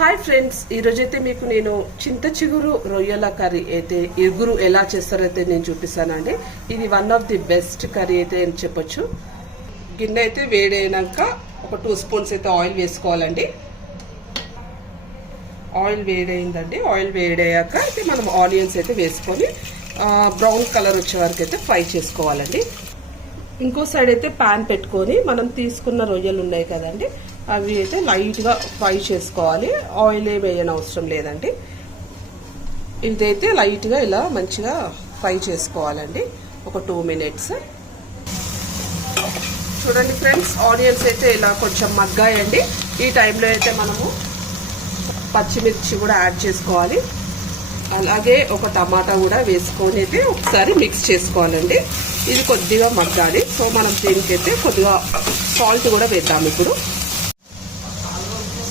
Hi friends, ఈరోజైతే మీకు నేను చింత చిగురు రొయ్యల కర్రీ అయితే ఇగురు ఎలా చేస్తారైతే నేను చూపిస్తానండి. ఇది one of the best curry అయితే అని చెప్పొచ్చు. గిన్నె అయితే వేడైనాక ఒక 2 స్పూన్స్ అయితే ఆయిల్ వేసుకోవాలండి. ఆయిల్ వేడైందండి. ఆయిల్ వేడయ్యాక అయితే మనం ఆనియన్స్ అయితే వేసుకొని బ్రౌన్ కలర్ వచ్చే వరకు అయితే ఫ్రై చేసుకోవాలండి. ఇంకో సైడ్ అయితే ప్యాన్ పెట్టుకొని మనం తీసుకున్న రొయ్యలు ఉన్నాయి కదండి, అవి అయితే లైట్గా ఫ్రై చేసుకోవాలి. ఆయిల్ ఏమి వేయని అవసరం లేదండి. ఇదైతే లైట్గా ఇలా మంచిగా ఫ్రై చేసుకోవాలండి ఒక 2 మినిట్స్. చూడండి ఫ్రెండ్స్, ఆనియన్స్ అయితే ఇలా కొంచెం మగ్గాయండి. ఈ టైంలో అయితే మనము పచ్చిమిర్చి కూడా యాడ్ చేసుకోవాలి. అలాగే ఒక టమాటా కూడా వేసుకొని అయితే ఒకసారి మిక్స్ చేసుకోవాలండి. ఇది కొద్దిగా మగ్గాలి. సో మనం దీనికైతే కొద్దిగా సాల్ట్ కూడా వేద్దాం. ఇప్పుడు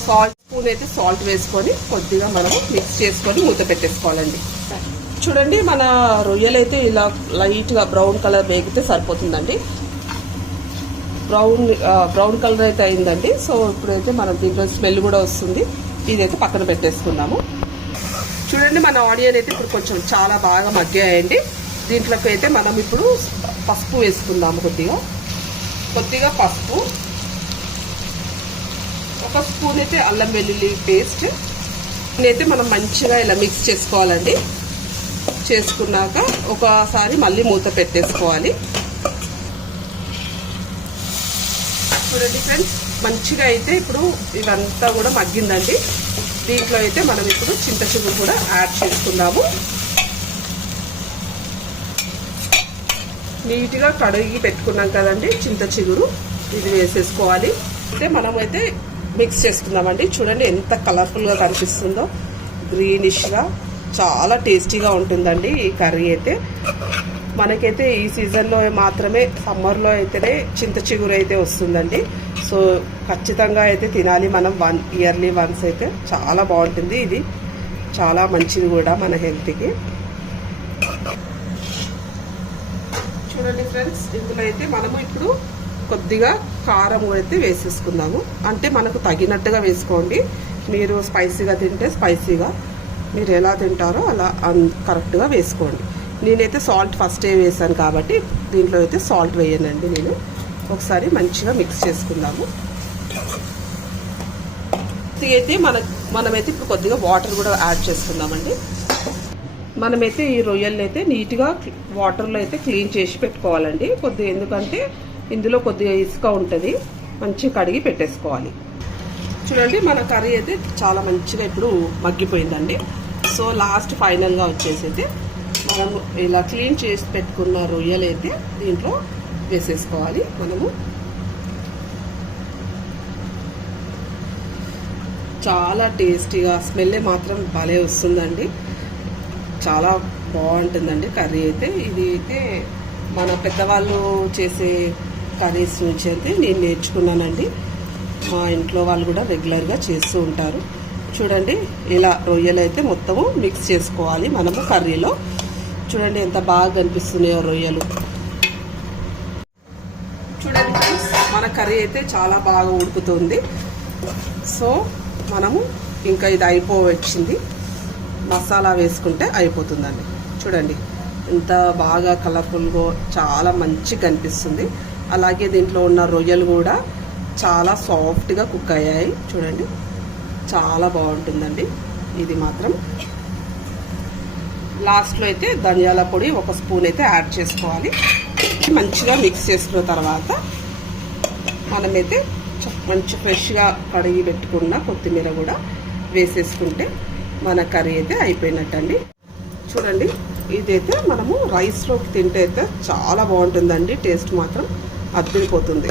స్పూన్ అయితే సాల్ట్ వేసుకొని కొద్దిగా మనము మిక్స్ చేసుకొని మూత పెట్టేసుకోవాలండి. చూడండి, మన రొయ్యలు అయితే ఇలా లైట్గా బ్రౌన్ కలర్ వేగితే సరిపోతుందండి. బ్రౌన్ కలర్ అయితే అయిందండి. సో ఇప్పుడైతే మనం దీంట్లో స్మెల్ కూడా వస్తుంది. ఇదైతే పక్కన పెట్టేసుకుందాము. చూడండి, మన ఆనియన్ అయితే ఇప్పుడు కొంచెం చాలా బాగా మగ్గాయండి. దీంట్లోకి అయితే మనం ఇప్పుడు పసుపు వేసుకుందాము. కొద్దిగా పసుపు, ఒక స్పూన్ అయితే అల్లం వెల్లుల్లి పేస్ట్ అయితే మనం మంచిగా ఇలా మిక్స్ చేసుకోవాలండి. చేసుకున్నాక ఒకసారి మళ్ళీ మూత పెట్టేసుకోవాలి. చూడండి ఫ్రెండ్స్, మంచిగా అయితే ఇప్పుడు ఇవంతా కూడా మగ్గిందండి. దీంట్లో అయితే మనం ఇప్పుడు చింత చిగురు కూడా యాడ్ చేసుకుందాము. నీట్గా కడిగి పెట్టుకున్నాం కదండి చింత చిగురు, ఇది వేసేసుకోవాలి. అయితే మనమైతే మిక్స్ చేసుకుందామండి. చూడండి ఎంత కలర్ఫుల్గా కనిపిస్తుందో, గ్రీనిష్గా చాలా టేస్టీగా ఉంటుందండి ఈ కర్రీ అయితే. మనకైతే ఈ సీజన్లో మాత్రమే, సమ్మర్లో అయితేనే చింత చిగురు అయితే వస్తుందండి. సో ఖచ్చితంగా అయితే తినాలి మనం. ఇయర్లీ వన్స్ అయితే చాలా బాగుంటుంది. ఇది చాలా మంచిది కూడా మన హెల్త్కి. చూడండి ఫ్రెండ్స్, ఇందులో అయితే మనము ఇప్పుడు కొద్దిగా కారం అయితే వేసేసుకుందాము. అంటే మనకు తగినట్టుగా వేసుకోండి. మీరు స్పైసీగా తింటే స్పైసీగా, మీరు ఎలా తింటారో అలా కరెక్ట్గా వేసుకోండి. నేనైతే సాల్ట్ ఫస్టే వేసాను కాబట్టి దీంట్లో అయితే సాల్ట్ వేయనండి నేను. ఒకసారి మంచిగా మిక్స్ చేసుకుందాము. అయితే మనమైతే ఇప్పుడు కొద్దిగా వాటర్ కూడా యాడ్ చేసుకుందామండి. మనమైతే ఈ రొయ్యల్ని అయితే నీట్గా వాటర్లో అయితే క్లీన్ చేసి పెట్టుకోవాలండి. కొద్దిగా, ఎందుకంటే ఇందులో కొద్దిగా ఇసుక ఉంటుంది, మంచిగా కడిగి పెట్టేసుకోవాలి. చూడండి, మన కర్రీ అయితే చాలా మంచిగా ఇప్పుడు మగ్గిపోయిందండి. సో లాస్ట్ ఫైనల్గా వచ్చేసి అయితే మనము ఇలా క్లీన్ చేసి పెట్టుకున్న రొయ్యలు అయితే దీంట్లో వేసేసుకోవాలి. మనము చాలా టేస్టీగా, స్మెల్ మాత్రం భలే వస్తుందండి. చాలా బాగుంటుందండి కర్రీ అయితే. ఇది అయితే మన పెద్దవాళ్ళు చేసే కర్రీస్ నుంచి అయితే నేను నేర్చుకున్నానండి. మా ఇంట్లో వాళ్ళు కూడా రెగ్యులర్గా చేస్తూ ఉంటారు. చూడండి, ఇలా రొయ్యలు అయితే మొత్తము మిక్స్ చేసుకోవాలి మనము కర్రీలో. చూడండి ఎంత బాగా కనిపిస్తున్నాయో రొయ్యలు. చూడండి ఫ్రెండ్స్, మన కర్రీ అయితే చాలా బాగా ఉడుకుతుంది. సో మనము ఇంకా ఇది అయిపోవచ్చింది. మసాలా వేసుకుంటే అయిపోతుందండి. చూడండి ఎంత బాగా కలర్ఫుల్గా చాలా మంచిగా కనిపిస్తుంది. అలాగే దీంట్లో ఉన్న రొయ్యలు కూడా చాలా సాఫ్ట్గా కుక్ అయ్యాయి. చూడండి, చాలా బాగుంటుందండి ఇది మాత్రం. లాస్ట్లో అయితే ధనియాల పొడి 1 స్పూన్ అయితే యాడ్ చేసుకోవాలి. మంచిగా మిక్స్ చేసుకున్న తర్వాత మనమైతే మంచి ఫ్రెష్గా కడిగి పెట్టుకున్న కొత్తిమీర కూడా వేసేసుకుంటే మన కర్రీ అయితే అయిపోయినట్టండి. చూడండి, ఇదైతే మనము రైస్లోకి తింటే అయితే చాలా బాగుంటుందండి. టేస్ట్ మాత్రం అద్దిరిపోతుంది.